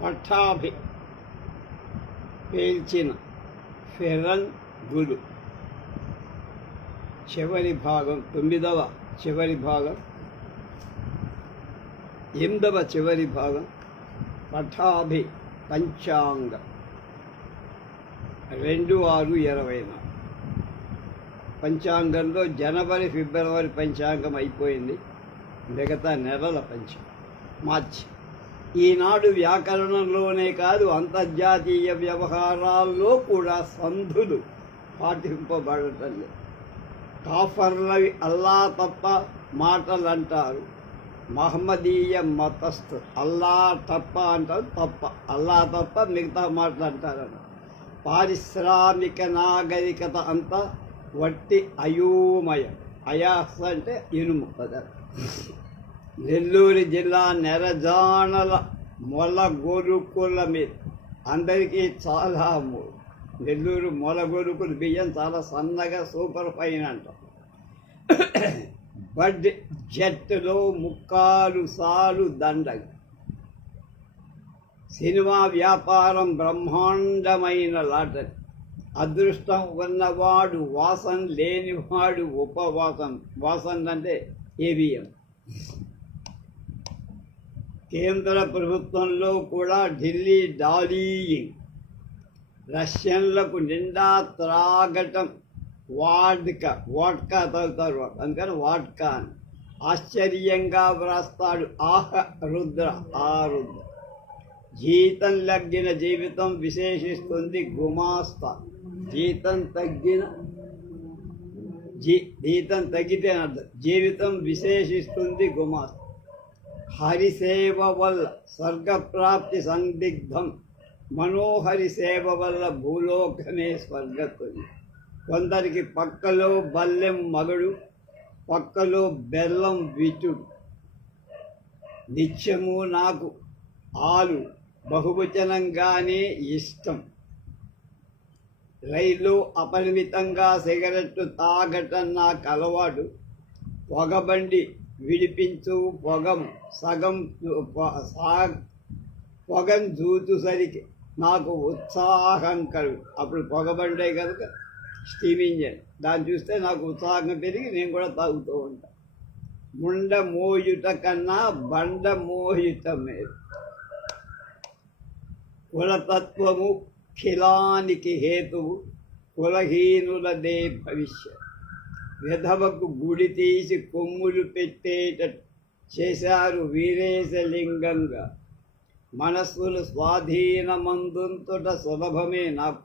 పట్టాభి పేల్చిన ఫిరంగులు చివరి భాగం 9వ చివరి భాగం 8వ చివరి భాగం పట్టాభి పంచాంగం 2624 పంచాంగంలో జనవరి ఫిబ్రవరి పంచాంగం అయిపోయింది. మిగతా నెలల పంచాంగం మార్చి. ఈనాడు వ్యాకరణంలోనే కాదు అంతర్జాతీయ వ్యవహారాల్లో కూడా సంధులు పాటింపబడటం లేదు. కాఫర్లవి అల్లా తప్ప మాటలంటారు. మహమ్మదీయ మతస్థు అల్లా తప్ప అంటారు, తప్ప అల్లా తప్ప మిగతా మాటలు అంటారన్న. పారిశ్రామిక నాగరికత అంతా వట్టి అయోమయం. అయాస్ అంటే ఇనుము పదార్థం. నెల్లూరు జిల్లా నెరజాణల మొలగొరుకుల మీద అందరికీ చాలా నెల్లూరు మొలగొరుకుల బియ్యం చాలా సన్నగా సూపర్ ఫైన్ అంటాం. బడ్ జెట్లో ముక్కాలు సాలు దండగ. సినిమా వ్యాపారం బ్రహ్మాండమైన లాటరీ. అదృష్టం ఉన్నవాడు వాసన, లేనివాడు ఉపవాసం. వాసన అంటే ఏవిఎం. కేంద్ర ప్రభుత్వంలో కూడా ఢిల్లీ డాలీయింగ్. రష్యన్లకు నిండా త్రాగటం వాడ్కా తాగుతారు, అందుకని వాడ్కా అని ఆశ్చర్యంగా వ్రాస్తాడు. ఆహ రుద్ర ఆ రుద్ర. జీతం లగ్గిన జీవితం విశేషిస్తుంది గుమాస్తా. జీతం తగ్గితే అర్థం. జీవితం విశేషిస్తుంది గుమాస్తా. హరిసేవ వల్ల స్వర్గప్రాప్తి సందిగ్ధం. మనోహరి సేవ వల్ల భూలోకమే స్వర్గతుంది. కొందరికి పక్కలో బల్లెం మగడు, పక్కలో బెల్లం విచుడు. నిత్యము నాకు ఆలు బహువచనంగానే ఇష్టం. రైలు అపరిమితంగా సిగరెట్టు తాగటం నాకు అలవాటు. పొగబండి విడిపించు పొగం సగం పొగం చూచుసరికి నాకు ఉత్సాహం కలుగు. అప్పుడు పొగబండే కనుక స్టీమ్ ఇంజన్, దాన్ని చూస్తే నాకు ఉత్సాహం పెరిగి నేను కూడా తాగుతూ ఉంటాను. ముండ మోయుట కన్నా బండ మోయుట మేలు. కులతత్వము ఖిలానికి హేతువు, కులహీనులదే భవిష్యత్. విధవకు గుడి తీసి కొమ్ములు పెట్టేటట్టు చేశారు వీరేశలింగంగా. మనస్సును స్వాధీనమందుంతుట సులభమే నాకు,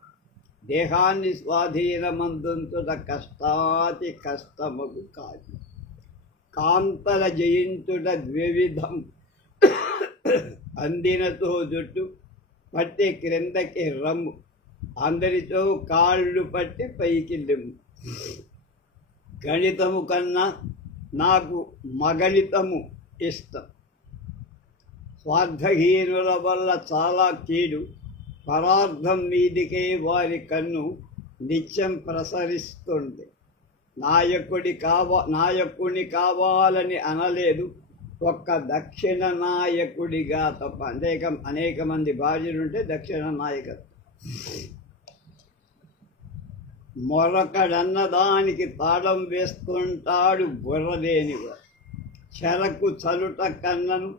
దేహాన్ని స్వాధీనమందుంతుట కష్టాతి కష్టమగు కాదు. కాంతల జయించుట ద్వివిధం. అందినతో జుట్టు పట్టి క్రిందకి రమ్ము, అందరితో కాళ్ళు పట్టి పైకి లిమ్ము. గణితము కన్నా నాకు మగణితము ఇష్టం. స్వార్థహీనుల వల్ల చాలా కీడు. పరార్థం మీదికే వారి కన్ను నిత్యం ప్రసరిస్తుంది. నాయకుని కావాలని అనలేదు, ఒక్క దక్షిణ నాయకుడిగా తప్ప. అనేక మంది భార్యలుంటే దక్షిణ నాయకత్వం. మొరకడన్నదానికి తాళం వేస్తుంటాడు బుర్రలేనివాడు. చెరకు చలుట కన్నను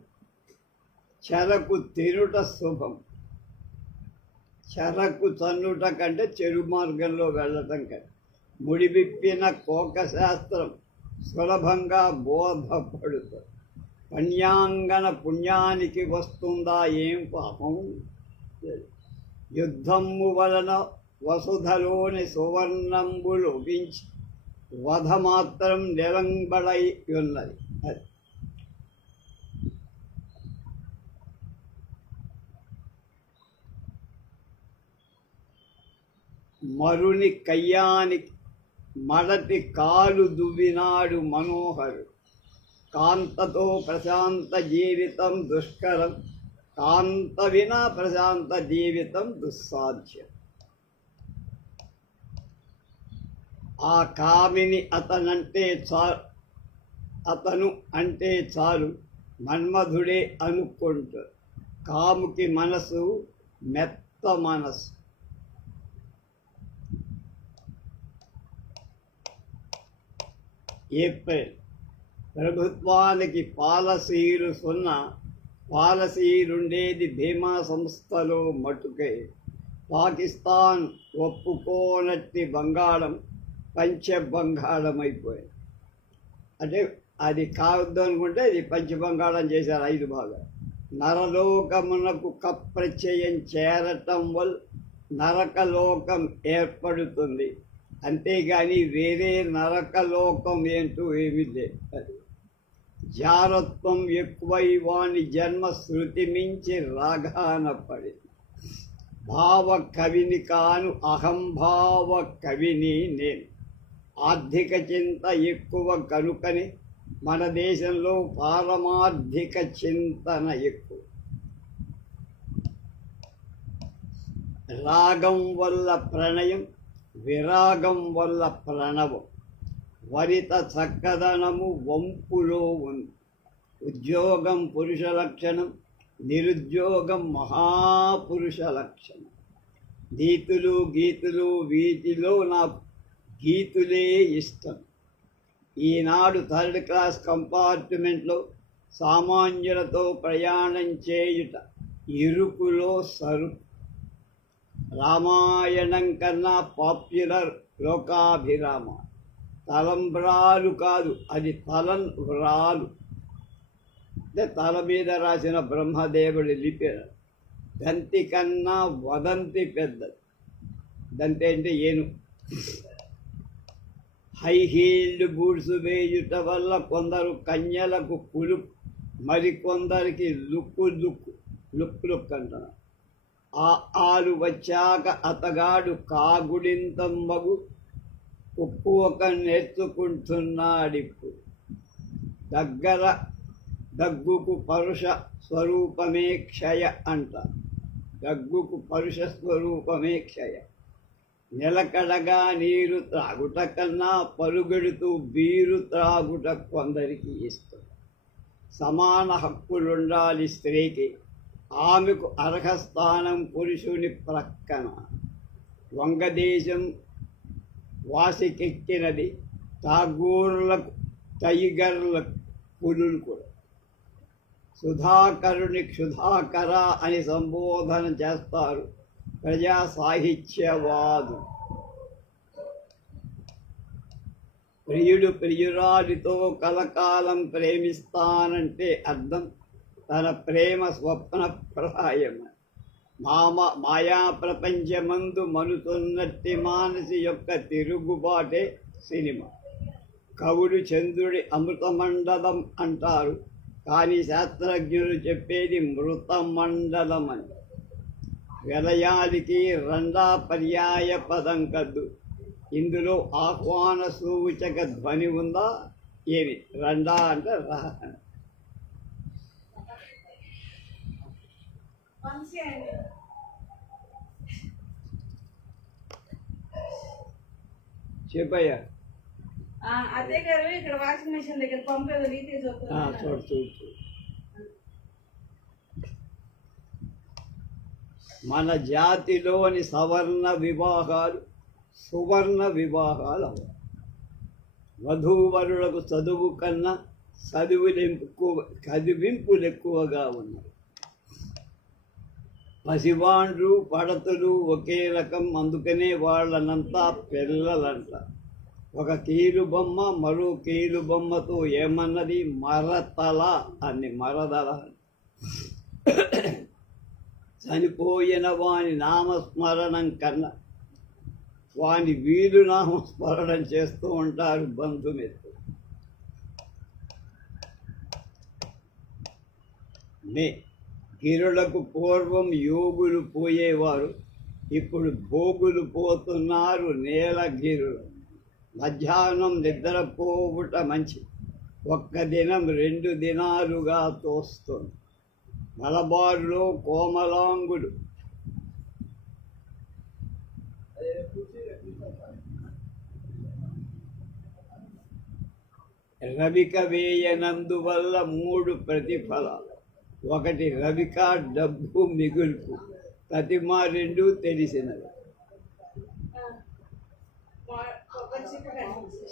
చెరకు తినుట శుభం. చెరకు చన్నుట కంటే చెడు మార్గంలో వెళ్ళటం కంటే ముడివిప్పిన కోక శాస్త్రం సులభంగా బోధపడుతుంది. పణ్యాంగన పుణ్యానికి వస్తుందా ఏం పాపం. యుద్ధము వలన వసుధలోని సువర్ణంబులు వించి వధ మాత్రం నిలంబడై ఉన్నది. మరుని కయ్యానికి మడతి కాలు దువ్వినాడు మనోహరు. కాంతతో ప్రశాంత జీవితం దుష్కరం, కాంత వినా ప్రశాంత జీవితం దుస్సాధ్యం. ఆ కామిని అతను అంటే చాలు మన్మధుడే అనుకుంటారు. కాముకి మనసు మెత్త మనసు. ఏప్రిల్ ప్రభుత్వానికి పాలసీలు సున్నా. పాలసీలుండేది బీమా సంస్థలో మటుకే. పాకిస్తాన్ ఒప్పుకోనట్టి బంగాళం పంచబంగాళం అయిపోయింది. అంటే అది కావద్దు అనుకుంటే అది పంచబంగాళం చేశారు 5 భాగాలు. నరలోకమునకు కప్రత్యయం చేరటం వల్ల నరకలోకం ఏర్పడుతుంది. అంతేగాని వేరే నరకలోకం ఏంటో ఏమీ లేదు. అది జారత్వం ఎక్కువై వాణి జన్మ శృతి మించి రాగాన పడింది. భావ కవిని కాను అహంభావ కవిని నేను. ఆర్థిక చింత ఎక్కువ కనుకని మన దేశంలో పారమార్థిక చింతన ఎక్కువ. రాగం వల్ల ప్రణయం, విరాగం వల్ల ప్రణవం. వరిత చక్కదనము వంపులో ఉంది. ఉద్యోగం పురుష లక్షణం, నిరుద్యోగం మహాపురుష లక్షణం. నీతులు గీతులు వీటిలో నాకు గీతులే ఇష్టం. ఈనాడు 3rd క్లాస్ కంపార్ట్మెంట్లో సామాన్యులతో ప్రయాణం చేయుట ఇరుకులో సరుకు. రామాయణం కన్నా పాపులర్ లోకాభిరామ. తలంబ్రాలు కాదు, అది తలన్ వ్రాలు. అంటే తల మీద రాసిన బ్రహ్మదేవుడి లిపి. దంతి కన్నా వదంతి పెద్దది. దంతి అంటే ఏను. హై హీల్డ్ బూట్స్ వేయుట వల్ల కొందరు కన్యలకు కులుపు, మరికొందరికి లుక్ అంటారు. ఆలు వచ్చాక అతగాడు కాగుడింతంబగు ఉప్పు ఒక నేర్చుకుంటున్నాడిప్పుడు. దగ్గుకు పరుష స్వరూపమే క్షయ అంట. దగ్గుకు పరుష స్వరూపమే క్షయ. నిలకడగా నీరు త్రాగుట కన్నా పరుగెడుతూ బీరు త్రాగుట కొందరికి ఇష్టం. సమాన హక్కులుండాలి స్త్రీకి. ఆమెకు అర్హస్థానం పురుషుని ప్రక్కన. వంగదేశం వాసికెక్కినది ఠాగూర్లకు, టైగర్లకు, పులులు కూడా. సుధాకరుని క్షుధాకర అని సంబోధన చేస్తారు ప్రజా సాహిత్యవాదు. ప్రియుడు ప్రియురాలితో కలకాలం ప్రేమిస్తానంటే అర్థం తన ప్రేమ స్వప్నప్రాయం. మాయా ప్రపంచమందు మనుతున్నట్టి మానసి యొక్క తిరుగుబాటే సినిమా. కవుడు చంద్రుడి అమృతమండలం అంటారు, కానీ శాస్త్రజ్ఞులు చెప్పేది మృతమండలం అని. విలయానికి రెండా పర్యాయ పదం కద్దు. ఇందులో ఆహ్వాన సూచక ధ్వని ఉందా ఏమి? రెండా అంటే రా. చెప్పయ్యా. అదే గారు ఇక్కడ వాషింగ్ మెషిన్ దగ్గర పంపేది చూడు. మన జాతిలోని సవర్ణ వివాహాలు సువర్ణ వివాహాలు అవ్వాలి. వధూవరులకు చదువు కన్నా కదివింపులు ఎక్కువగా ఉన్నాయి. పసివాండ్రు పడతులు ఒకే రకం, అందుకనే వాళ్ళనంతా పిల్లలంట. ఒక కీలుబొమ్మ మరో కీలుబొమ్మతో ఏమన్నది? మరతల అని. మరదల. చనిపోయిన వాని నామస్మరణం కన్నా వాని వీలు నామస్మరణం చేస్తూ ఉంటారు బంధుమిత్రులు. గిరులకు పూర్వం యోగులు పోయేవారు, ఇప్పుడు భోగులు పోతున్నారు నేలగిరులు. మధ్యాహ్నం నిద్రపోవుట మంచి, ఒక్క దినం 2 దినాలుగా తోస్తుంది. మలబారులో కోమలాంగుడు రవిక వేయనందువల్ల 3 ప్రతిఫలాలు. ఒకటి రవిక డబ్బు మిగుల్పు ప్రతిమా రెండు తెలిసినవి.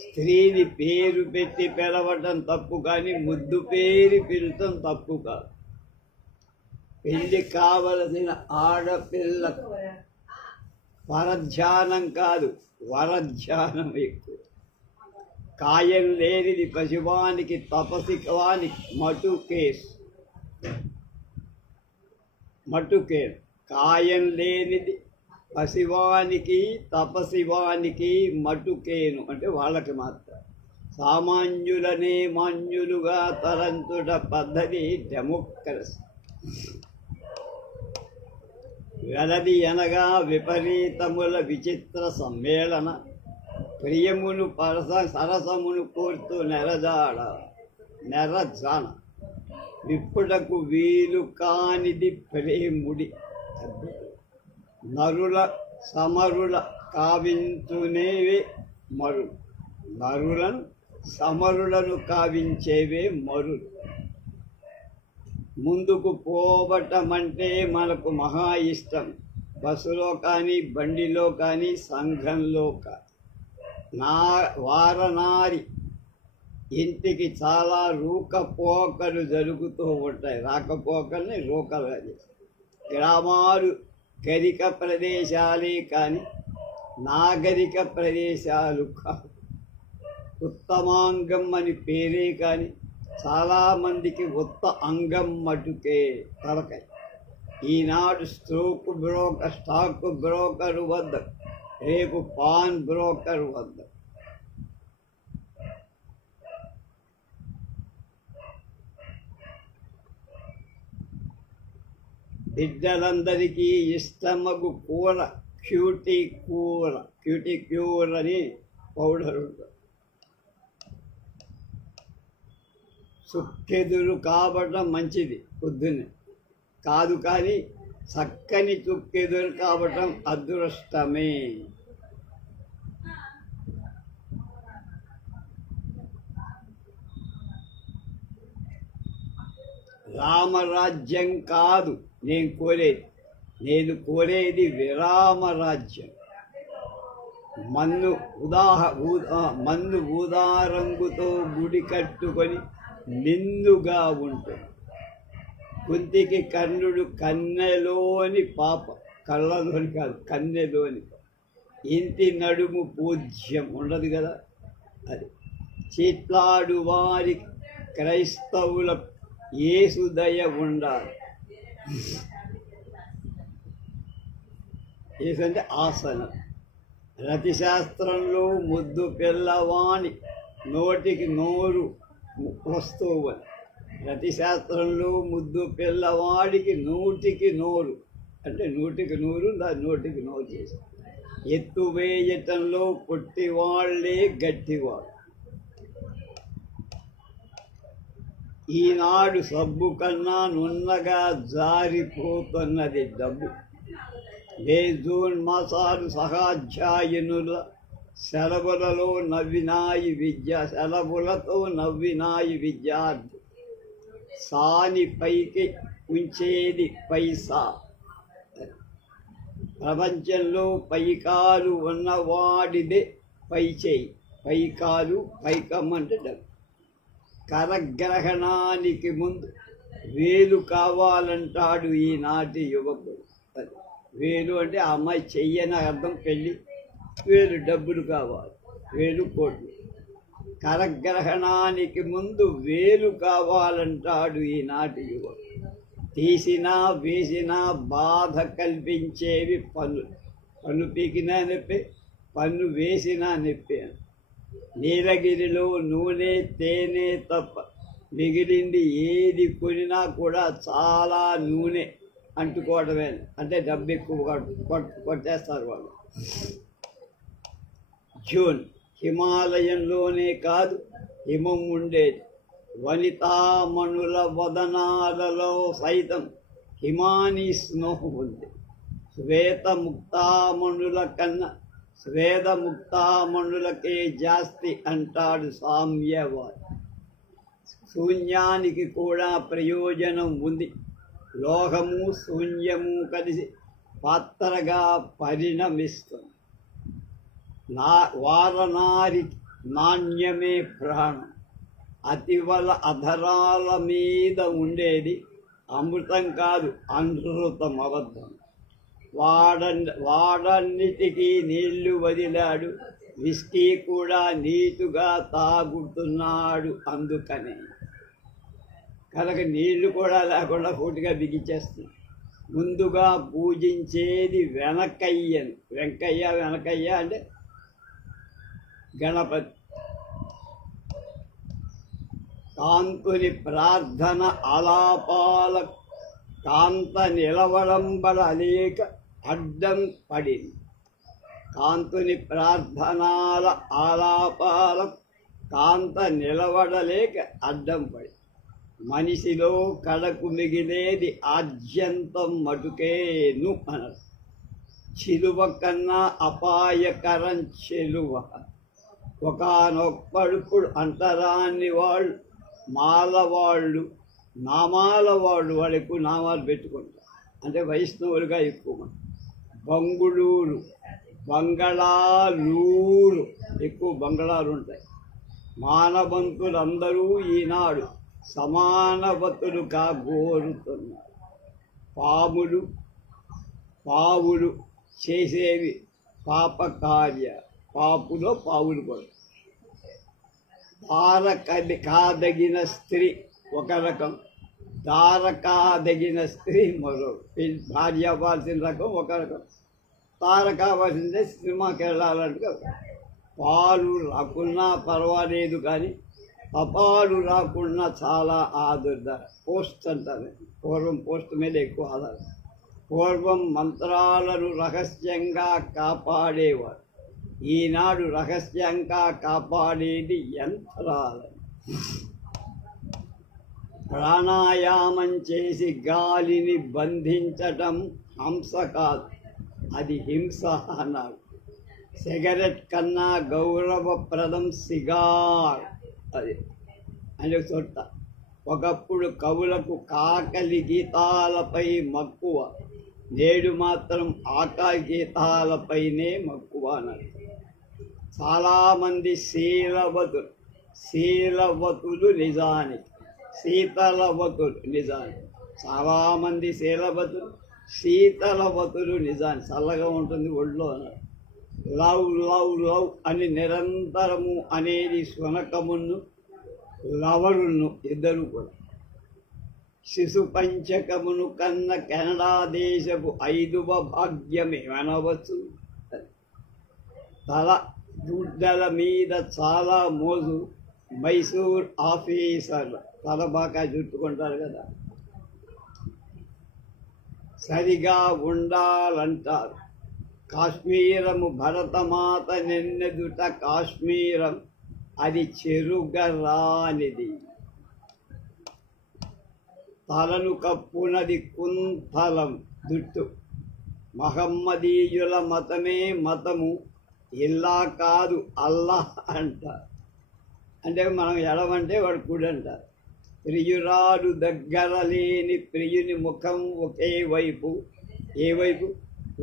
స్త్రీని పేరు పెట్టి పిలవటం తప్పు కానీ ముద్దు పేరు పిలవటం తప్పు కాదు. పెళ్లి కావలసిన ఆడపిల్ల పరధ్యానం కాదు, వరధ్యానం ఎక్కువ. కాయం లేనిది పశువానికి తపసివానికి మటుకేను. కాయం లేనిది పశువానికి తపశివానికి మటుకేను అంటే వాళ్ళకి మాత్రం. సామాన్యులనే మాన్యులుగా తలంచుట పద్ధతి డెమోక్రసీ. వెలది అనగా విపరీతముల విచిత్ర సమ్మేళన. ప్రియమును సరసమును కోర్తూ నెరజాన విప్పుటకు వీలు కానిది ప్రేముడి. నరుల సమరుల కావించునేవే మరులు. నరులను సమరులను కావించేవే మరులు. ముందుకు పోవటమంటే మనకు మహా ఇష్టం. బస్సులో కానీ, బండిలో కానీ, సంఘంలో కానీ. వారనారి ఇంటికి చాలా రూకపోకలు జరుగుతూ ఉంటాయి. రాకపోకల్ని రూకలుగా చేస్తారు. గ్రామాలు గరిక ప్రదేశాలే కానీ నాగరిక ప్రదేశాలు కాదు. ఉత్తమాంగం అని పేరే కానీ చాలామందికి ఉత్త అంగం మటుకే తలకాయ. ఈనాడు స్టాక్ బ్రోకర్ వద్ద, రేపు పాన్ బ్రోకర్ వద్ద. బిడ్డలందరికీ ఇష్టమగు కూర క్యూటీ క్యూర్ అని పౌడర్ ఉంటుంది. చుక్కెదురు కావటం మంచిది పొద్దున్నే కాదు, కానీ చక్కని చుక్కెదురు కావటం అదృష్టమే. రామరాజ్యం కాదు నేను కోరేది విరామరాజ్యం. మన్ను ఊదారంగుతో గుడి కట్టుకొని నిందుగా ఉంటుంది. కుంతికి కర్ణుడు కన్నెలోని పాప, కళ్ళలోని కాదు కన్నెలోని. ఇంటి నడుము పూజ్యం ఉండదు కదా అది. చిట్లాడు వారి క్రైస్తవుల యేసుదయ ఉండాలి. ఏసంటే ఆసనం. రతిశాస్త్రంలో ముద్దు పిల్లవాణి నోటికి నోరు వస్తువు. రతిశాస్త్రంలో ముద్దు పిల్లవాడికి నోటికి నోరు అంటే నోటికి నోరు చేసి. ఎత్తు వేయటంలో పుట్టివాళ్లే గట్టివాడు. ఈనాడు సబ్బు కన్నా నున్నగా జారిపోతున్నది డబ్బు. జూన్ మాసాలు సహాధ్యాయునుల సెలవులతో నవ్వినాయి విద్యార్థి. సాని పైకి ఉంచేది పైసా. ప్రపంచంలో పైకాలు ఉన్నవాడిదే పై చేయి. పైకాలు పైకమ్మంటే డబ్బు. కరగ్రహణానికి ముందు వేలు కావాలంటాడు ఈనాటి యువకుడు. వేలు అంటే ఆ అమ్మాయి చెయ్యని అర్థం. పెళ్ళి వేలు డబ్బులు కావాలి, వేలు కోట్లు. కరగ్రహణానికి ముందు వేలు కావాలంటాడు ఈనాటి యువకుడు. తీసినా వేసినా బాధ కల్పించేవి పన్నులు. పన్ను పీకినా నొప్పి, పన్ను వేసినా నొప్పి. నీలగిరిలో నూనె తేనె తప్ప మిగిలింది ఏది కొనినా కూడా చాలా నూనె అంటుకోవడమే. అంటే డబ్బు ఎక్కువ కొట్టేస్తారు వాళ్ళు. జూన్ హిమాలయంలోనే కాదు హిమం ఉండేది. వనితామణుల వదనాలలో సైతం హిమానీ స్నో ఉంది. శ్వేతముక్తామణులకే జాస్తి అంటాడు సామ్యవాది. శూన్యానికి కూడా ప్రయోజనం ఉంది. లోహము శూన్యము కలిసి పాత్రగా పరిణమిస్తుంది. వారనారి నాణ్యమే ప్రాణం. అతివల అధరాల మీద ఉండేది అమృతం కాదు, అనృతం అబద్ధం. వాడన్నిటికీ నీళ్లు వదిలాడు, విస్కీ కూడా నీటుగా తాగుతున్నాడు. అందుకనే కనుక నీళ్లు కూడా లేకుండా పూర్తిగా బిగించేస్తుంది. ముందుగా పూజించేది వెనకయ్యను. వెనకయ్య అంటే గణపతి. కాంతుని ప్రార్థన ఆలాపాల కాంత నిలవడంబడ అనేక అడ్డం పడింది. కాంతుని ప్రార్థనాల ఆలాపాల కాంత నిలవడలేక అడ్డం పడి మనిషిలో కడకు మిగిలేది ఆద్యంతం మటుకేను అనరు. చిలువ కన్నా అపాయకరం చెలువ. ఒకనొప్పుడు అంటరాని వాళ్ళు మాలవాళ్ళు నామాల వాళ్ళు ఎక్కువ నామాలు పెట్టుకుంటారు. అంటే వైష్ణవులుగా ఎక్కువ మంది. బంగుళూరు, బంగళాలూరు, ఎక్కువ బంగళాలు ఉంటాయి. మానవంతులందరూ ఈనాడు సమానవతులుగా కోరుతున్నారు. పావులు చేసేవి పాపకార్య. పావులు కూడా. కాదగిన స్త్రీ ఒక రకం, కాదగిన స్త్రీ మరో. భార్య అవ్వాల్సిన రకం ఒక రకం, కావాల్సిందే సినిమాకి వెళ్ళాలంటే. పాలు రాకున్నా పర్వాలేదు, కానీ తపాలు రాకుండా చాలా ఆదుర్ద. పోస్ట్ అంటారు, పూర్వం పోస్ట్ మీద ఎక్కువ ఆధారం. పూర్వం మంత్రాలను రహస్యంగా కాపాడేవారు. ఈనాడు రహస్యంగా కాపాడేది యంత్రాలను. ప్రాణాయామం చేసి గాలిని బంధించటం హంస కాదు, అది హింస అన్నారు. సిగరెట్ కన్నా గౌరవప్రదం సిగార్. అది అని చోట. ఒకప్పుడు కవులకు కాకలి గీతాలపై మక్కువ, నేడు మాత్రం ఆకలి గీతాలపైనే మక్కువ అన్నారు. చాలామంది శీలవతులు నిజానికి, శీతలవతులు నిజానికి. చాలామంది శీతలవతులు నిజానికి. చల్లగా ఉంటుంది ఒళ్ళో అన్నారు. లవ్ లవ్ లవ్ అని నిరంతరము అనేది శునకమును లవరును ఇద్దరు కూడా. శిశు పంచకమును కన్న కెనడా దేశపు 5వ భాగ్యమే అనవచ్చు. తల గుడ్డల మీద చాలా మోజు. మైసూర్ ఆఫీసర్ తల బాగా చుట్టుకుంటారు కదా. సరిగా ఉండాలంటారు. కాశ్మీరము భరతమాత నిన్నెదుట కాశ్మీరం, అది చెరుగరానిది. తలను కప్పునది కుంతలం జుట్టు. మహమ్మదీయుల మతమే మతము, ఇల్లా కాదు అల్లాహ్ అంటారు. అంటే మనం ఎడమంటే వాడు కుడి అంటారు. ప్రియురాలు దగ్గర లేని ప్రియుని ముఖం ఒకే వైపు. ఏ వైపు?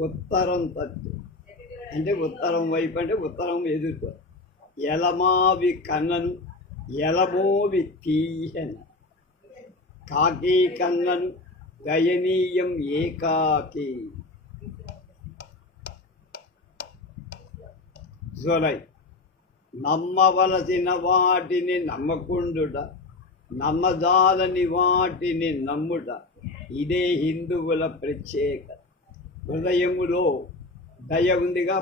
ఉత్తరం తట్టు. అంటే ఉత్తరం వైపు అంటే ఉత్తరం ఎదుర్కో. ఎలమావి కన్నను ఎలమోవి తీయను. కాకి కన్నను దయనీయం ఏకాకి. జొలై. నమ్మవలసిన వాటిని నమ్మకుండుట, నమ్మజాలని వాటిని నమ్ముట, ఇదే హిందువుల ప్రత్యేకత. హృదయములో దయ ఉందిగా,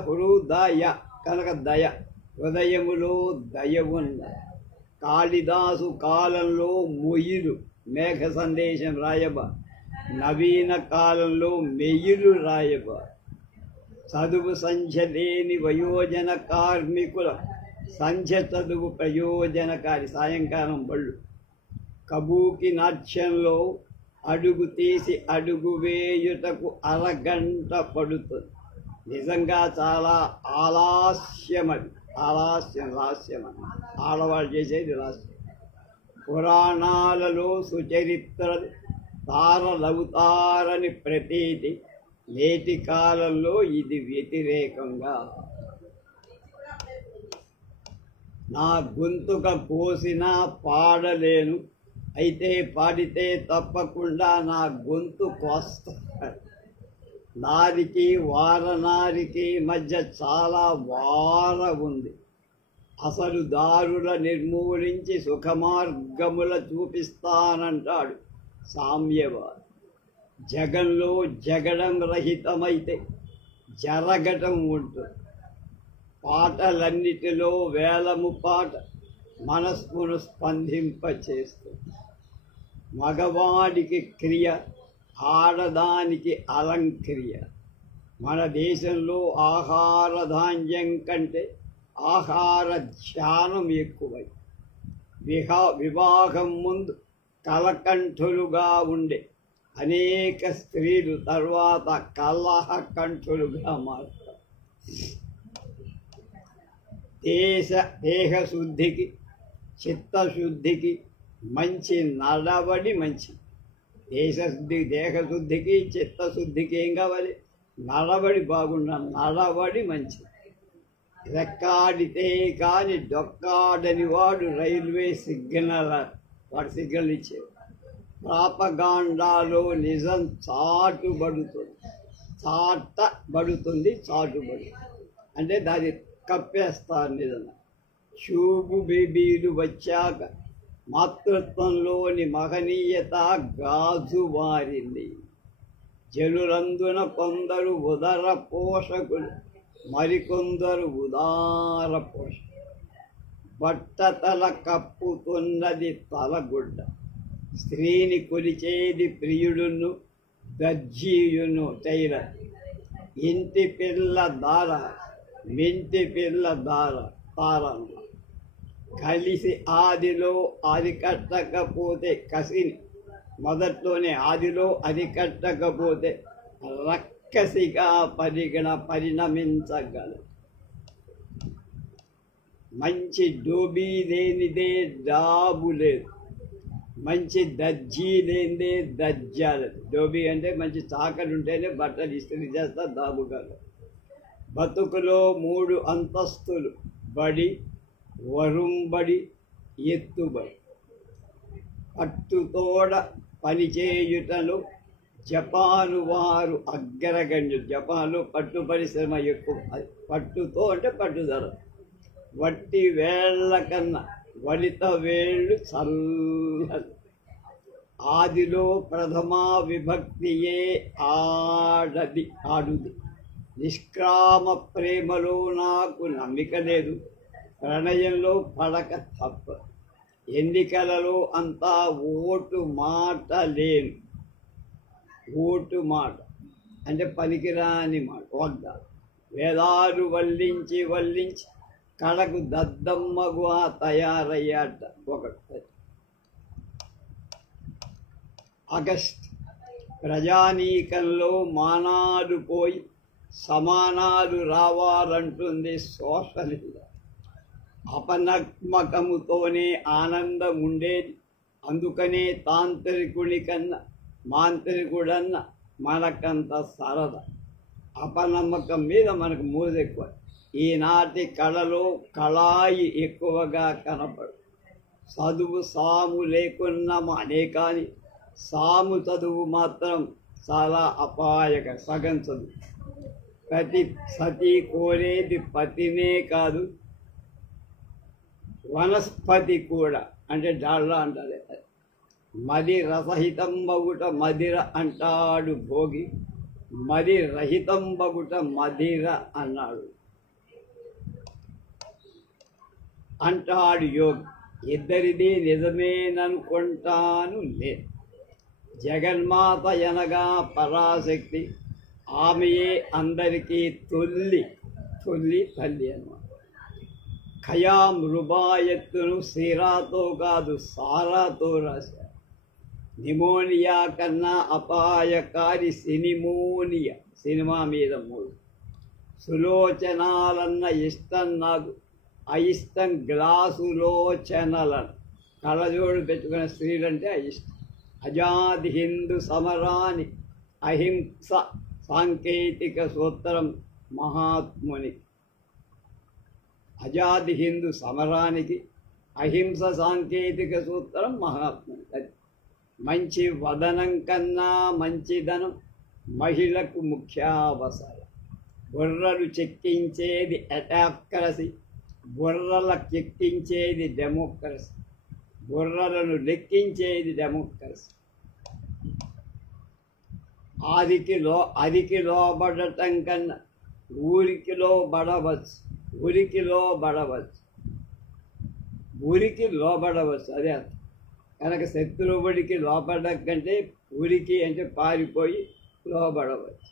దయ కనుక దయ. హృదయములో దయ ఉన్న. కాళిదాసు కాలంలో మొయ్యిలు మేఘ సందేశం రాయబా. నవీన కాలంలో మెయ్యిలు రాయబా. చదువు సంఖ్య లేని వయోజన కార్మికుల సంఖ్య చదువు ప్రయోజనకారి. సాయంకాలం బళ్ళు. కబూకి నాట్యంలో అడుగు తీసి అడుగు వేయుటకు అరగంట పడుతుంది. నిజంగా చాలా ఆలస్యం. అది లాస్యం. ఆడవాళ్ళు చేసేది లాస్యం. పురాణాలలో సుచరిత్రలు తారలవుతారని ప్రతీతి. నేటి కాలంలో ఇది వ్యతిరేకంగా. నా గొంతుక కోసినా పాడలేను, అయితే పాడితే తప్పకుండా నా గొంతు కోస్తా. నారికి వారనారికి మధ్య చాలా వార ఉంది. అసలు దారుల నిర్మూలించి సుఖమార్గముల చూపిస్తానంటాడు సామ్యవాది. జగంలో జగడం రహితమైతే జరగటం ఉంటుంది. పాటలన్నిటిలో వేలము పాట మనస్సును స్పందింపచేస్తుంది. మగవాడికి క్రియ, ఆడదానికి అలంక్రియ. మన దేశంలో ఆహార ధాన్యం కంటే ఆహార ధ్యానం ఎక్కువై వివాహం ముందు కలకంఠులుగా ఉండే అనేక స్త్రీలు తర్వాత కలహకంఠులుగా మారుతారు. దేహశుద్ధికి చిత్తశుద్ధికి మంచి నడవడి మంచి. దేహశుద్ధికి చిత్తశుద్ధికి ఏం కావాలి? నడవడి బాగుండ, నడవడి మంచి. రెక్కాడితే కానీ డొక్కాడని వాడు రైల్వే సిగ్నల్, వాడు సిగ్నల్ ఇచ్చేవాడు. ప్రాపగాండాలో నిజం చాటబడుతుంది అంటే దాన్ని కప్పేస్తారు నిజం. చూపు బేబీలు వచ్చాక మాతృత్వంలోని మహనీయత గాజు మారింది. జనులందున కొందరు ఉదర పోషకులు, మరికొందరు ఉదార పోషకులు. బట్టతల కప్పుతున్నది తలగుడ్డ. స్త్రీని కొలిచేది ప్రియుడును దర్జీయును టైలర్. ఇంటి పిల్ల దార, మింటి పిల్ల దార తారన్న. కలిసి ఆదిలో అరికట్టకపోతే కసిని, మొదట్లోనే ఆదిలో అరికట్టకపోతే రక్కసిగా పరిణమించగలదు. మంచి డోబీ లేనిదే డాబు లేదు, మంచి దర్జీ లేనిదే దర్జాలేదు. డోబీ అంటే మంచి చాకలి ఉంటేనే బట్టలు ఇస్త్రీ చేస్తా, దాబు కాదు. బతుకులో 3 అంతస్తులు: బడి, వరుంబడి, ఎత్తుబడి. పట్టుతోడ పనిచేయుటలో జపాను వారు అగ్రగణ్యులు. జపాన్లో పట్టు పరిశ్రమ ఎక్కువ. పట్టుతో అంటే పట్టుదల. వట్టి వేళ్ల కన్నా వలిత వేళ్ళు చల్లది. ఆదిలో ప్రథమా విభక్తియే ఆడుది. నిష్కామ ప్రేమలో నాకు నమ్మిక లేదు, ప్రణయంలో పడక తప్ప. ఎన్నికలలో అంతా ఓటు మాట లేను. ఓటు మాట అంటే పనికిరాని మాట, వద్ద. వేదాలు వల్లించి కడకు దద్దమ్మగా తయారయ్యాట ఒకటి. ఆగస్ట్. ప్రజానీకంలో మానాలు పోయి సమానాలు రావాలంటుంది సోషలిజం. అపనమ్మకముతోనే ఆనందం ఉండేది. అందుకనే తాంత్రికుని కన్నా మాంత్రికుడన్న మనకంత సరదా. అపనమ్మకం మీద మనకు మోజు ఎక్కువ. ఈనాటి కళలో కళాయి ఎక్కువగా కనపడు. చదువు సాము లేకున్నామనే కానీ సాము చదువు మాత్రం చాలా అపాయక. సగం చదువు. ప్రతి సతి కోరేది పతినే కాదు, వనస్పతి కూడా. అంటే డాళ్ళ అంటారు. మది రసహితం బగుట మదిర అంటాడు భోగి, మది రహితం బగుట మదిర అన్నాడు అంటాడు యోగి. ఇద్దరిది నిజమేననుకుంటాను లేదు. జగన్మాత ఎనగా పరాశక్తి, ఆమెయే అందరికీ తొల్లి తల్లి అన్నమాట. ఖయాం రుబాయత్తును సీరాతో కాదు సారాతో రాశారు. నిమోనియా కన్నా అపాయకారి సినిమోనియా, సినిమా మీద 3. సులోచనాలన్న ఇష్టం నాకు, అయిష్టం గ్లాసులోచనలను. కళ్ళజోడు పెట్టుకునే స్త్రీలంటే ఇష్టం. అజాది హిందూ సమరాని అహింస సాంకేతిక సూత్రం మహాత్ముని. అజాది హిందూ సమరానికి అహింస సాంకేతిక సూత్రం మహాత్ముని. అది మంచి వదనం కన్నా మంచిదనం మహిళకు ముఖ్యావసరం. బుర్రలు చెక్కించేది అటాక్రసీ, బుర్రలకు ఎక్కించేది డెమోక్రసీ, బుర్రలను లెక్కించేది డెమోక్రసీ. అదికి లోబడటం కన్నా ఊరికిలో బడవచ్చు, ఊరికి లోబడవచ్చు. అదే అర్థం. కనుక శత్రువుడికి లోపడడం కంటే ఊరికి అంటే పారిపోయి లోబడవచ్చు.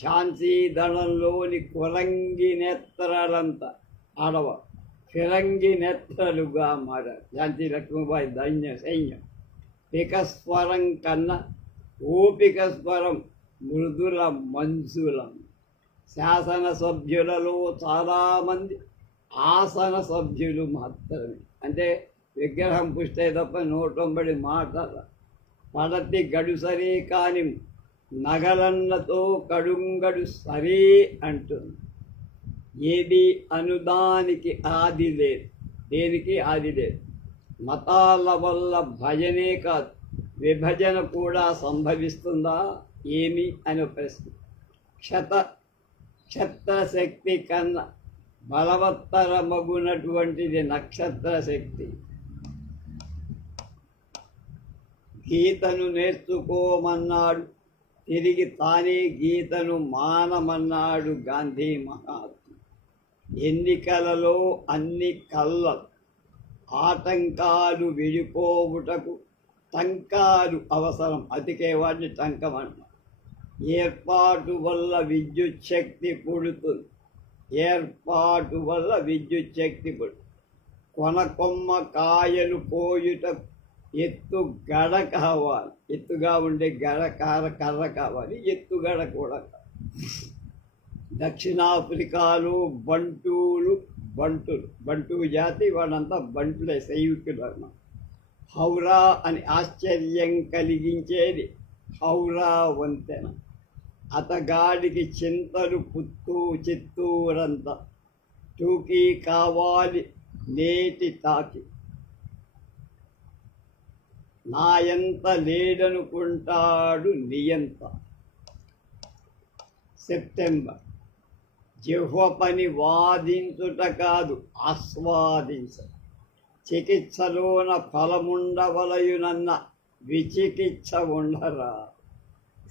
ఝాన్సీ దళంలోని కురంగి నేత్రాలంతా ఆడవ ఫిరంగి నేత్రలుగా మారారు. ఝాన్సీ లక్ష్మీబాయి సైన్యం పికస్వరం కన్నా ఓపిక స్వరం మృదుల మంజులం. శాసనసభ్యులలో చాలామంది ఆసన సభ్యులు మాత్రమే. అంటే విగ్రహం పుష్టే తప్ప 190 మాటల పడతి గడుసరే కాని నగలన్నతో కడుంగడు సరే అంటుంది. ఏది అనుదానికి ఆది లేదు, దేనికి ఆది లేదు. మతాల వల్ల భజనే కాదు, విభజన కూడా సంభవిస్తుందా ఏమి అనే ప్రశ్న. క్షత్రశక్తి కన్నా బలవత్తరమగునటువంటిది నక్షత్ర శక్తి. గీతను నేర్చుకోమన్నాడు, తిరిగి తానే గీతను మానమన్నాడు గాంధీ మహాత్ముడు. ఎన్నికలలో అన్ని కళ్ళలు ఆటంకాలు విడిపోవుటకు టంకాలు అవసరం. అతికే వాటిని టంకమన్నా. ఏర్పాటు వల్ల విద్యుత్ శక్తి పుడుతుంది, ఏర్పాటు వల్ల విద్యుత్ శక్తి పుడుతుంది. కొనకొమ్మ కాయలు కోయుటకు ఎత్తు గడ కావాలి, ఎత్తుగా ఉండే కర్ర కావాలి, ఎత్తుగడ కూడా కావాలి. దక్షిణాఫ్రికాలో బంటు జాతి, వాళ్ళంతా బంటులే, సైవికులు అన్నమాట. హౌరా అని ఆశ్చర్యం కలిగించేది హౌరా వంతెన. అతగాడికి చింతలు చిత్తూరంతా. టూకీ కావాలి నేటి తాకి, నాయంత లేడనుకుంటాడు నియంత. సెప్టెంబర్. జిహ్వ పని వాదించుట కాదు, ఆస్వాదించ. చికిత్సలోన ఫలముండవలయునన్న విచికిత్స ఉండరా.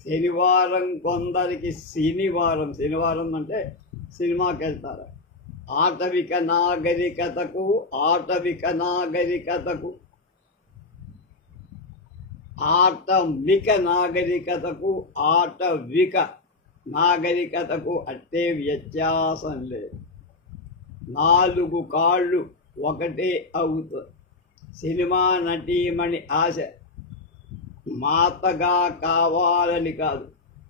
శనివారం కొందరికి శనివారం అంటే సినిమాకి వెళ్తారు. ఆటవిక నాగరికతకు ఆటవిక నాగరికతకు అట్టే వ్యత్యాసం లేదు. 4 కాళ్ళు ఒకటే అవుతుంది. సినిమా నటీమణి ఆశ మాతగా కావాలని కాదు,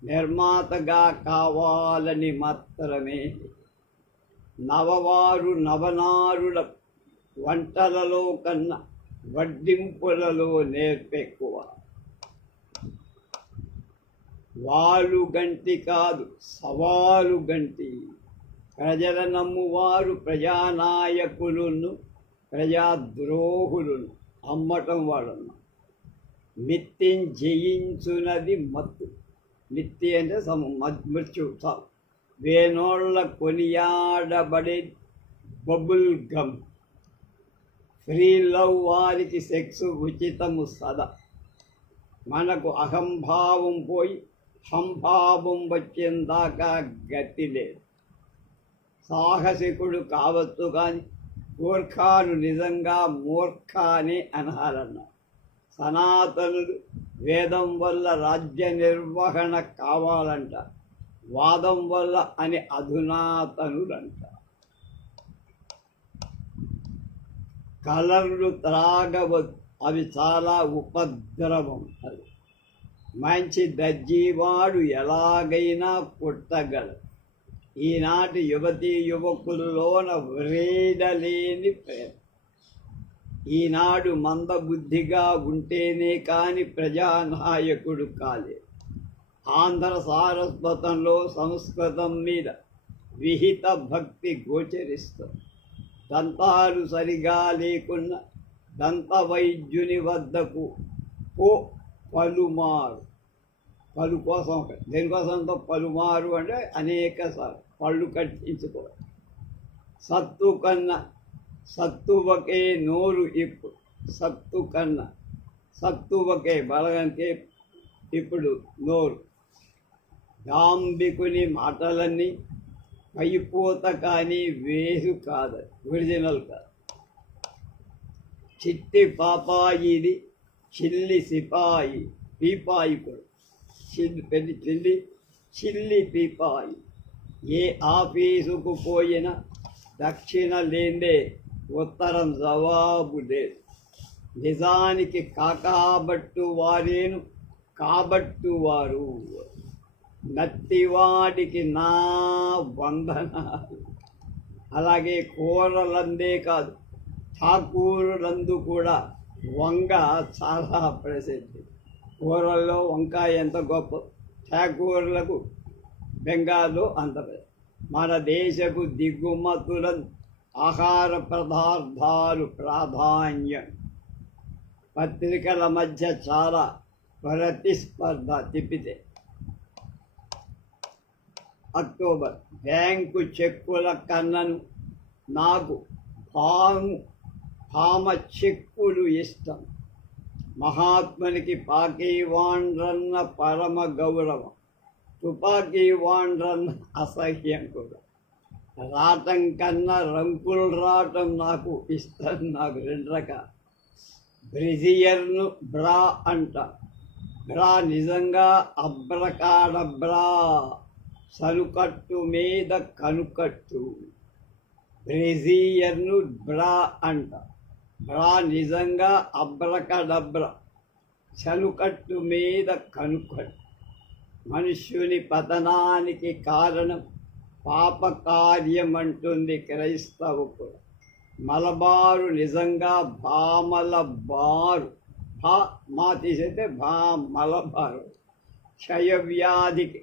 నిర్మాతగా కావాలని మాత్రమే. నవనారుల వంటలలో కన్నా వడ్డింపులలో నేర్పెక్కువ. వాలుగంటి కాదు, సవాలుగంటి. ప్రజల నమ్మువారు ప్రజానాయకులను ప్రజాద్రోహులను అమ్మటం వాళ్ళను. మిత్తిని జయించునది మత్తు. మిత్తి అంటే మృత్యు. వేనోళ్ళ కొనియాడబడే బబుల్ గమ్. ఫ్రీ లవ్ వారికి సెక్స్ ఉచితము సదా. మనకు అహంభావం పోయి హంభావం వచ్చేందాకా గతి లేదు. సాహసికుడు కావచ్చు కానీ మూర్ఖాను నిజంగా మూర్ఖానే అనాలన్నారు. సనాతనులు వేదం వల్ల రాజ్య నిర్వహణ కావాలంట, వాదం వల్ల అని అధునాతనులంట. కలర్లు త్రాగవద్దు, అవి చాలా ఉపద్రవం. అది మంచి దర్జీవాడు ఎలాగైనా పుట్టగలడు. ఈనాటి యువతీ యువకుల్లోన వ్రేడలేని ప్రేమ. ఈనాడు మందబుద్ధిగా ఉంటేనే కాని ప్రజానాయకుడు కాలే. ఆంధ్ర సారస్వతంలో సంస్కృతం మీద విహిత భక్తి గోచరిస్తుంది. దంతాలు సరిగా లేకున్న దంత వైద్యుని వద్దకు పలుమారు, పలు కోసం, దేనికోసంతో పలుమారు అంటే అనేక సార్లు పళ్ళు కట్టించుకో. సత్తు కన్నా సత్తువకే నోరు ఇప్పుడు, సత్తు కన్నా సత్తువకే బలగంకే ఇప్పుడు నోరు. దాంబికుని మాటలన్నీ పైపోత కానీ వేరు కాదు, ఒరిజినల్ కాదు. చిట్టి పాపాయిది చిల్లి సిపాయి, పీపాయి కూడా చిల్లి పీపాయి. ఏ ఆఫీసుకు పోయినా దక్షిణ లేదే ఉత్తరం జవాబు లేదు. నిజానికి కాకాబట్టు వారేను కాబట్టు వారు. నత్తివాడికి నా వందనాలు. అలాగే కూరలందే కాదు, ఠాకూరులందు కూడా వంగ చాలా ప్రసిద్ధి. కూరల్లో వంకాయ ఎంత గొప్ప, ఠాకూరులకు బెంగాల్లో అంత ప్రసిద్ధి. మన దేశపు దిగుమతుల ఆహార పదార్థాలు ప్రాధాన్యం. పత్రికల మధ్య చాలా ప్రతిస్పర్ధ తిప్పితే. అక్టోబర్, బ్యాంకు చెక్కుల కన్నను నాకు భామ చెక్కులు ఇష్టం. మహాత్మునికి పాకీవాండ్రన్న పరమ గౌరవం, తుపాకీ వాండ్రన్న అసహ్యం కూడా. రాటం కన్నా రంకులు రావటం నాకు ఇష్టం. నాకు రెండు రకాలు. బ్రెజియర్ను బ్రా అంట. బ్రా నిజంగా అబ్రకాడబ్రా, సనుకట్టు మీద కనుకట్టు. బ్రెజియర్ను బ్రా అంట. బ్రా నిజంగా అబ్రకడబ్రా, సనుకట్టు మీద కనుకట్టు. మనుష్యుని పతనానికి కారణం పాపకార్యం అంటుంది క్రైస్తవ కూడా. మలబారు నిజంగా భామల బారు, మా తీసైతే మలబారు. క్షయవ్యాధికి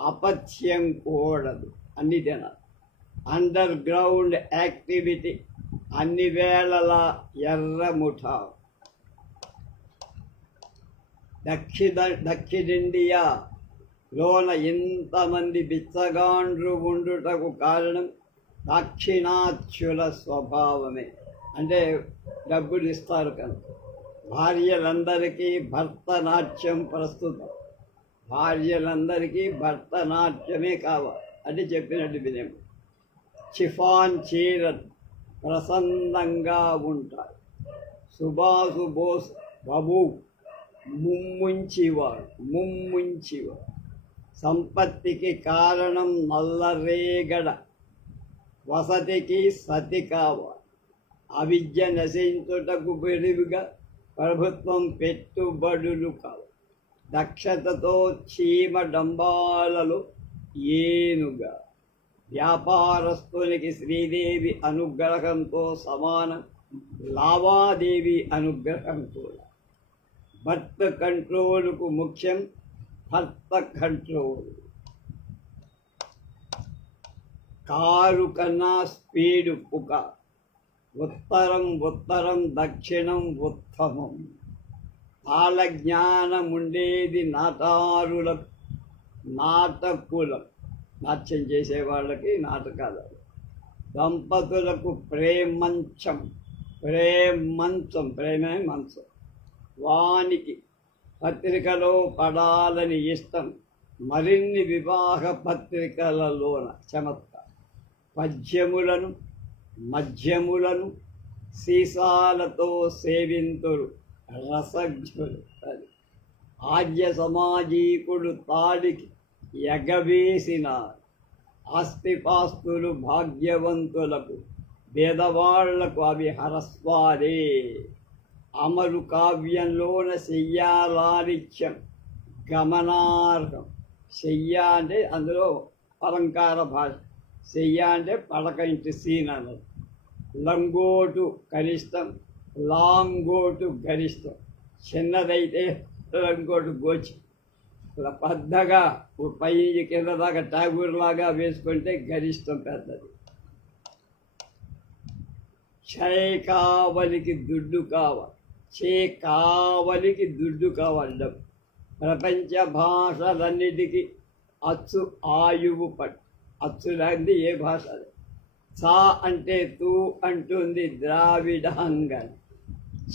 అపథ్యం కూడదు, అన్ని తినాలి. అండర్ గ్రౌండ్ యాక్టివిటీ అన్ని వేళలా ఎర్రముఠా. దక్షిణిండియా లోన ఇంతమంది బిచ్చగాండ్రు ఉండుటకు కారణం దాక్షిణాత్యుల స్వభావమే. అంటే డబ్బులు ఇస్తారు కనుక. భార్యలందరికీ భరతనాట్యం ప్రస్తుతం. భార్యలందరికీ భరతనాట్యమే కావాలి అంటే చెప్పినట్టు వినేము. చిఫాన్ చీరలు ప్రసన్నంగా ఉంటాయి. సుభాసు బోస్ బాబు ముమ్ముంచివాడు. సంపత్తికి కారణం నల్లరేగడ, వసతికి సతి కావాలి. అవిద్య నశించుటకు విరివిగా ప్రభుత్వం పెట్టుబడులు కావాలి. దక్షతతో చీమ డంబాలలో ఏనుగా. వ్యాపారస్తునికి శ్రీదేవి అనుగ్రహంతో సమానం లావాదేవీ అనుగ్రహం కూడా. భర్త కంట్రోలుకు ముఖ్యం భర్త కంట్రోల్. కారు కన్నా స్పీడు పుక. ఉత్తరం దక్షిణం ఉత్తమం. కాల జ్ఞానం ఉండేది నాటారులకు, నాటకులకు, నాట్యం చేసేవాళ్ళకి నాటకాలు. దంపతులకు ప్రేమంచం, ప్రేమే మంచం. వానికి పత్రికలో పడాలని ఇష్టం. మరిన్ని వివాహ పత్రికలలోన చమత్కారం. పద్యములను మధ్యములను సీసాలతో సేవింతురు రసజ్ఞులు. ఆర్య సమాజీకుడు తాడికి ఎగవేసిన ఆస్తిపాస్తులు భాగ్యవంతులకు, పేదవాళ్లకు అవి హరస్వారే. అమరు కావ్యంలోన శయ్యాలారిత్యం గమనార్హం. శయ్య అంటే అందులో అలంకార భాష. శయ్య అంటే పడక ఇంటి సీన్ అన్నది. లంగోటు కనిష్టం, లాంగ్ గోటు గరిష్టం, చిన్నదైతే ఇంకోటి గోచి. ఇలా పెద్దగా పై కింద దాకా టాగూర్ లాగా వేసుకుంటే గరిష్టం పెద్దది. కావలికి దుడ్డు కావాలి, కావలికి దుడ్డు కావాలి. డబ్బు ప్రపంచ భాషలన్నిటికీ అచ్చు ఆయువు పట్టు. అచ్చు లాంటి ఏ భాష అది. చా అంటే తూ అంటుంది ద్రావిడాంగన్.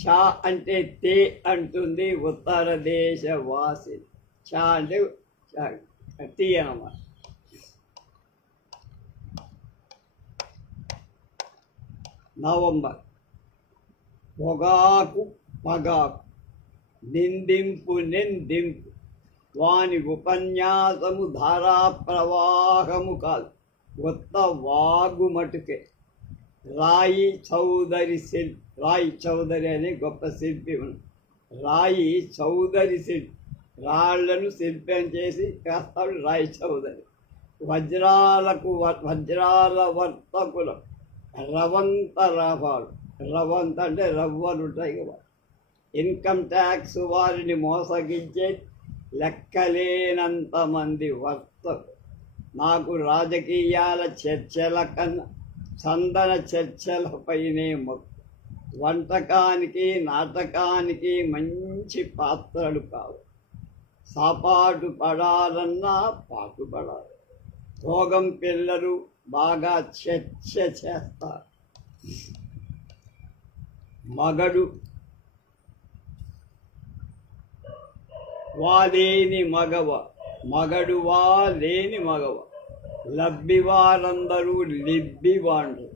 చా అంటే తే అంటుంది ఉత్తర దేశ వాసి. చా అంటే టీ అన్నమాట. నవంబర్ పొగాకు పగాకు, నిందింపు నిందింపు. వాని ఉపన్యాసము ధారా ప్రవాహము కాదు, కొత్త వాగు మటుకే. రాయి చౌదరి అనే గొప్ప శిల్పి ఉంది. రాయి చౌదరి శిల్పి, రాళ్లను శిల్పం చేసి వేస్తాడు రాయి చౌదరి. వజ్రాల వర్తకులు రవంత లాభాలు. రవంత అంటే రవ్వలు ఉంటాయి కదా. ఇన్కమ్ ట్యాక్స్ వారిని మోసగించే లెక్కలేనంత మంది వర్తకులు. నాకు రాజకీయాల చర్చల కన్నా చందన చర్చలపైనే మొక్కు. వంటకానికి నాటకానికి మంచి పాత్రలు కావు. సాపాటు పడాలన్నా పాటుపడాలి. భోగం పిల్లలు బాగా చర్చ చేస్తారు. మగడు వాలేని మగవ, మగడువా లేని మగవ. లబ్బివారందరూ లిబ్బివాండు,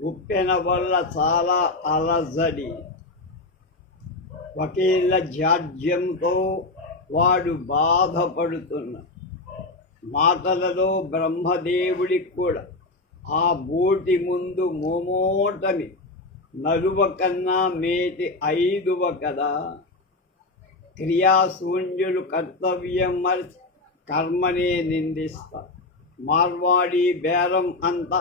ఉప్పెన వల్ల చాలా అలజడి. వకీళ్ళ జాడ్యంతో వాడు బాధపడుతున్న మాటలలో బ్రహ్మదేవుడికి కూడా ఆ బోటి ముందు మోమోటమి. నలువ కన్నా మేటి ఐదువ కదా. క్రియాశూన్యులు కర్తవ్యం మరిచి కర్మనే నిందిస్తారు. మార్వాడి బేరం అంత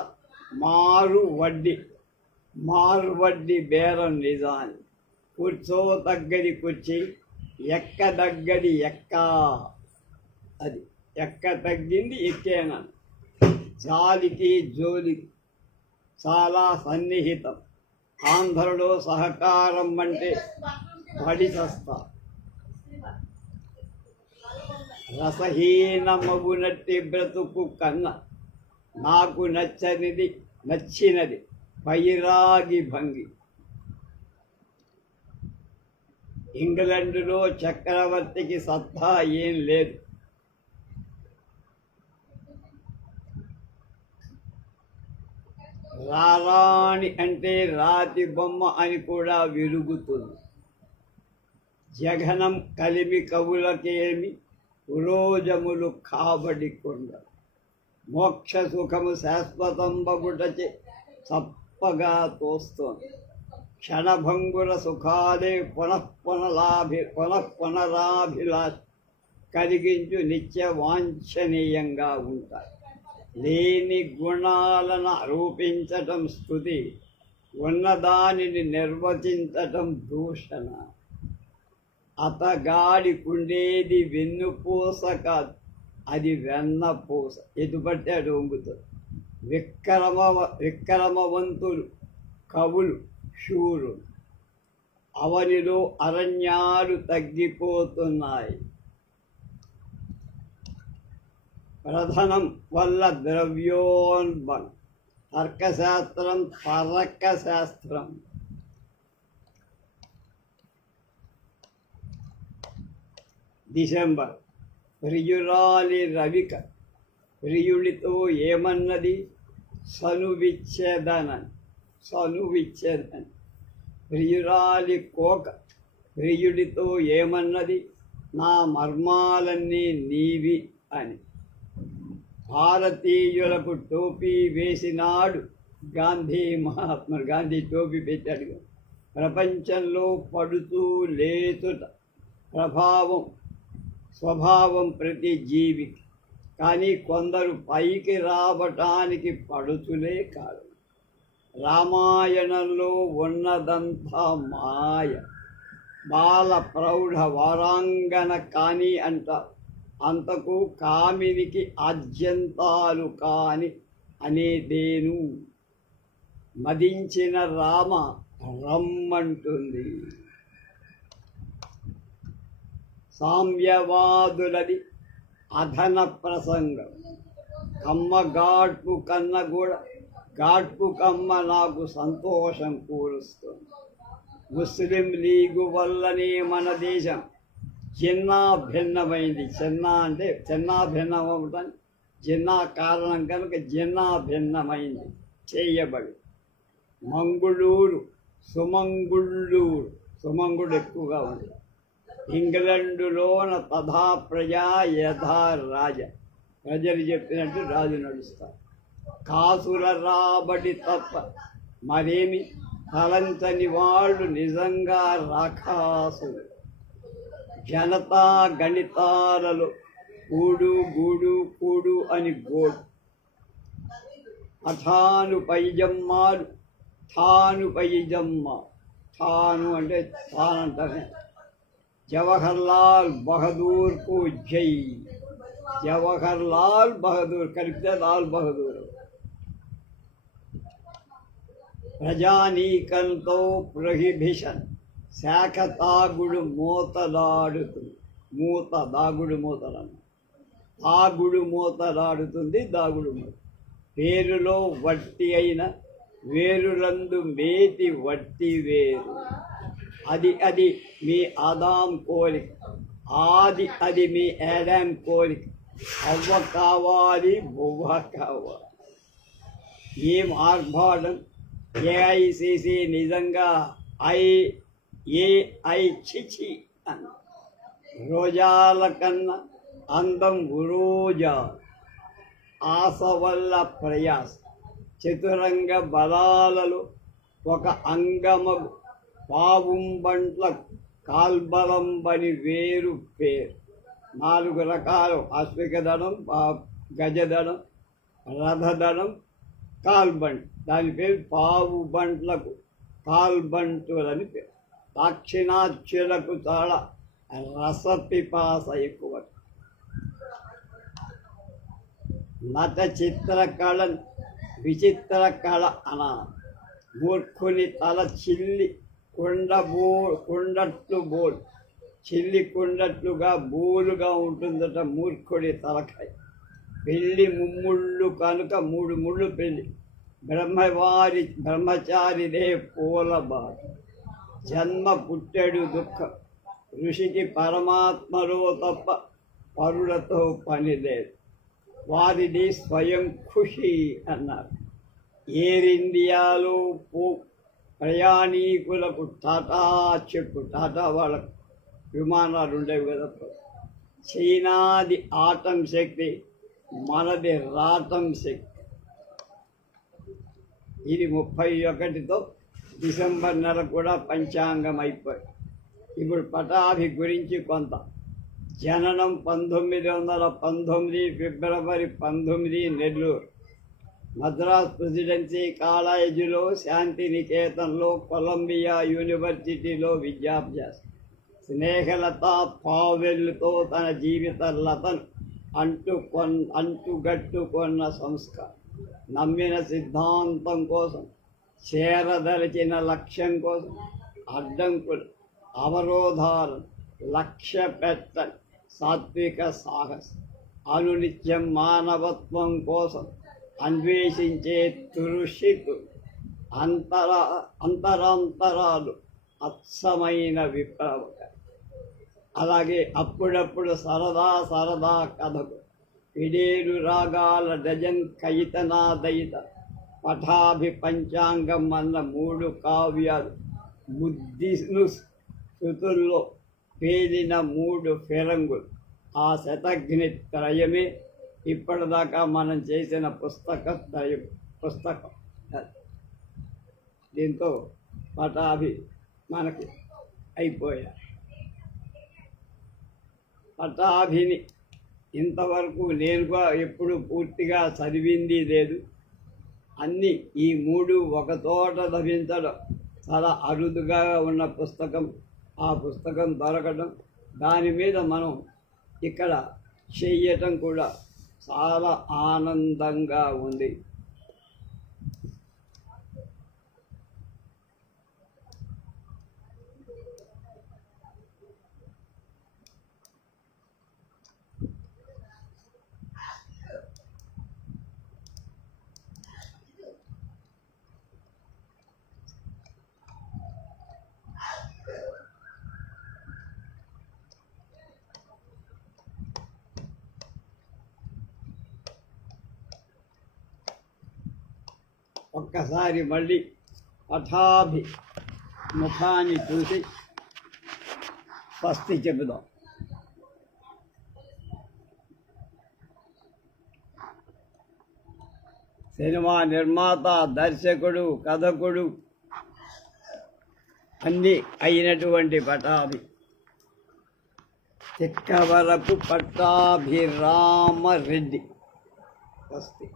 మారువడ్డి బేరం నిజాన్ని. కూర్చో తగ్గడి కుర్చీ, ఎక్క దగ్గడి ఎక్క. అది ఎక్క తగ్గింది ఎక్కేనా. జాలికి జోలికి చాలా సన్నిహితం. ఆంధ్రలో సహకారం అంటే పడి చస్తా. రసహీనమగునట్టి బ్రతుకు కన్నా నాకు నచ్చినది వైరాగి భంగి. ఇంగ్లండులో చక్రవర్తికి సత్తా ఏం లేదు. రారాణి అంటే రాతి బొమ్మ అని కూడా విరుగుతుంది. జఘనం కలిమి కవులకేమి పురోజములు కాబడి కొండ. మోక్ష సుఖము శాశ్వతం బగుటచే చప్పగా తోస్తోంది. క్షణభంగుర సుఖాలే పునఃపునరాభిలాష కలిగించు నిత్య వాంఛనీయంగా ఉంటాయి. లేని గుణాలను ఆరోపించటం స్తుతి, ఉన్నదానిని నిర్వచించటం దూషణ. అతగాడికుండేది వెన్నుపూస కాదు, అది వెన్నపూస. ఎటుపట్టి అటు వంగుతుంది. విక్రమవంతులు కవులు శూరులు. అవనిలో అరణ్యాలు తగ్గిపోతున్నాయి. ప్రధనం వల్ల ద్రవ్యోల్బణం. తర్కశాస్త్రం తర్కశాస్త్రం. డిసెంబర్. ప్రియురాలి రవిక ప్రియుడితో ఏమన్నది? సనువిచ్చేదనని. ప్రియురాలి కోక ప్రియుడితో ఏమన్నది? నా మర్మాలన్నీ నీవి అని. భారతీయులకు టోపీ వేసినాడు గాంధీ. మహాత్మా గాంధీ టోపీ పెట్టాడు. ప్రపంచంలో పడుతూ లేచుట స్వభావం ప్రతి జీవికి. కానీ కొందరు పైకి రావటానికి పడుతులే కారణం. రామాయణంలో ఉన్నదంతా మాయ. బాల ప్రౌఢ వారాంగన కాని అంట, అంతకు కామినికి ఆద్యంతాలు కాని అనేదేను. మదించిన రామ రమ్మంటుంది. సామ్యవాదులది అధన ప్రసంగం. కమ్మ గాడ్పు కన్న కూడా గాడ్పు కమ్మ నాకు సంతోషం కూరుస్తుంది. ముస్లిం లీగు వల్లనే మన దేశం చిన్నా భిన్నమైంది. చిన్నా అంటే చిన్నా భిన్నం అవటానికి చిన్నా కారణం కనుక చిన్నా భిన్నమైంది చేయబడి. మంగుళూరు సుమంగుళ్ళూరు, సుమంగుడు ఎక్కువగా ఉంది. ఇంగ్లండులోన తథా ప్రజా యథా రాజ, ప్రజలు చెప్పినట్టు రాజు నడుస్తారు. కాసుల రాబడి తప్ప మరేమి తలంచని వాళ్ళు నిజంగా రాకాసులు. జనతా గణితాలలో కూడు గూడు కూడు అని గోడు. అఠాను పైజమ్మాలు ఠాను పైజమ్మ, ఠాను అంటే ఠానంటనే. జవహర్లాల్ బహదూర్కు జై. జవహర్లాల్ బహదూర్ కలిపితే లాల్ బహదూర్. ప్రజానీకంతో ప్రొహిబిషన్. శాఖ తాగుడు మూతలాడుతుంది. మూత దాగుడు మూతలన్న, తాగుడు మూతలాడుతుంది, దాగుడు మూత. పేరులో వట్టి అయిన వేరులందు మేటి వట్టి వేరు. అది మీ ఆదాం కోరిక, అది మీ యాడాం కోరిక. అవ్వ కావాలి, బువ్వ కావాలి. ఏం ఆర్భాటం! ఏఐసిసి నిజంగా ఏఐ చిచి అన్న. రోజాల కన్నా అందం ఉరోజా. ఆశ వల్ల ప్రయాస. చతురంగ బలాలలో ఒక అంగమగు పావుంబంట్ల కాల్బలంబని వేరు పేరు. 4 రకాలు: అశ్విక దళం, గజదళం, రథదళం, కాల్బంట్. దాని పేరు పావు బంట్లకు కాల్బంటులని పేరు. దాక్షిణాత్యులకు చాలా రసపిపాస ఎక్కువ. నట చిత్రకళ విచిత్ర కళ అన. మూర్ఖుని తల చిల్లి కుండట్లు బోల్. చిల్లి కుండట్లుగా బోలుగా ఉంటుందట మూర్ఖుడి తలకాయ. పెళ్ళి ముమ్ముళ్ళు కనుక 3 ముళ్ళు పెళ్ళి. బ్రహ్మచారిదే పూలబాట. జన్మ పుట్టెడు దుఃఖం. ఋషికి పరమాత్మలో తప్ప పరులతో పని లేదు. వారిది స్వయం ఖుషి అన్నారు. ఎయిర్ ఇండియాలో ప్రయాణికులకు టాటా చెప్పు. టాటా వాళ్ళకు విమానాలు ఉండేవి కదా. చైనాది ఆటం శక్తి, మనది రాటం శక్తి. ఇది 31తో డిసెంబర్ నెల కూడా పంచాంగం అయిపోయి. ఇప్పుడు పటాభి గురించి కొంత. జననం 1919 ఫిబ్రవరి 19 నెల్లూరు. మద్రాస్ ప్రెసిడెన్సీ కాలేజీలో, శాంతినికేతన్లో, కొలంబియా యూనివర్సిటీలో విద్యాభ్యాసం. స్నేహలత పావెల్తో తన జీవిత లతను అంటుగట్టుకున్న సంస్కారం. నమ్మిన సిద్ధాంతం కోసం, చేరదలిచిన లక్ష్యం కోసం అడ్డంకులు, అవరోధాలను లక్ష్య పెట్టని సాత్విక సాహసం. అనునిత్యం మానవత్వం కోసం అన్వేషించే తురుషికులు. అంతరాంతరాలు అత్సమైన విప్లవక. అలాగే అప్పుడప్పుడు సరదా కథకు పిడేరు రాగాల డజన్ కయితనాదయిత. పఠాభి పంచాంగం అన్న 3 కావ్యాలు. బుద్ధిను శృతుల్లో పేలిన 3 ఫిరంగులు. ఆ శతఘ్ని త్రయమే ఇప్పటిదాకా మనం చేసిన పుస్తకం. దీంతో పటాభి మనకి అయిపోయారు. పటాభిని ఇంతవరకు నేను ఎప్పుడు పూర్తిగా చదివింది లేదు. అన్నీ ఈ మూడు ఒక చోట లభించడం చాలా అరుదుగా ఉన్న పుస్తకం. ఆ పుస్తకం దొరకడం, దాని మీద మనం ఇక్కడ చెయ్యటం కూడా చాలా ఆనందంగా ఉంది. ఒక్కసారి మళ్ళీ పఠాభి ముఖాన్ని చూసి స్వస్తి చెబుదాం. సినిమా నిర్మాత, దర్శకుడు, కథకుడు అన్నీ అయినటువంటి పటాభి తిక్కవరపు పట్టాభిరామరెడ్డి. స్వస్తి.